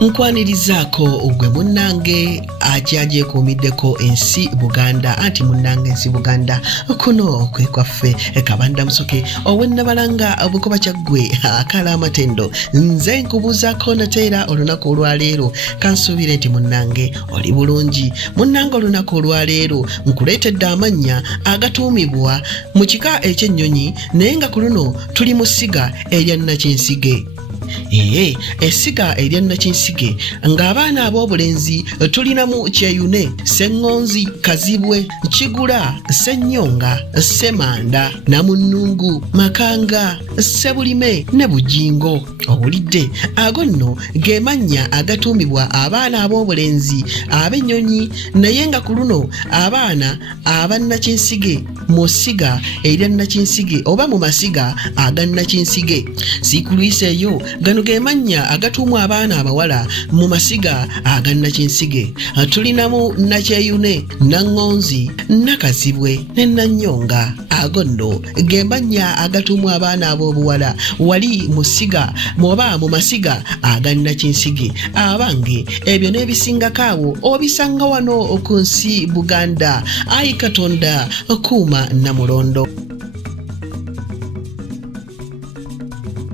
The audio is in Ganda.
Nkwanirizaako ogwe munnange akyagyeekuumiddeko ensi Buganda anti munnange ensi Buganda kuno kwe kwaffe Kabanda Musoke ow'ennabalanga obukoba kyaggwe akala amatendo nze nkubuuzaako nateera olunaku olwaleero kansuubire nti munnange oli bulungi. Munnange olunaku olwaleero nkuleetedde amannya agatuumibwa mu kika eky'ennyonyi naye nga ku luno tuli mu ssiga erya Nakinsige. Essiga erya Nakinsige ng'abaana ab'obulenzi tulinamu Kyeyune, Sseŋŋonzi, Kazibwe, Kigula, Ssennyonga, Ssemanda, Namunnungu, Makanga, Ssebulime ne Bujingo. Owulidde ago nno ge mannya agatuumibwa abaana ab'obulenzi ab'ennyonyi naye nga ku luno abaana aba Nakinsige mu ssiga erya Nakinsige oba mu masiga aga Nakinsige. Siikuluyiseeyo gano ge mannya agatuumwa abaana abawala mu masiga aga Nakinsige. Tulinamu Nakyeyune, Naŋŋonzi, Nakazibwe ne Nannyonga. Ago nno ge mannya agatuumwa abaana ab'obuwala wali mu ssiga oba mu masiga aga Nakinsige. Abange ebyo n'ebisingako awo obisanga wano ku nsi Buganda. Ayi Katonda kuuma Namulondo.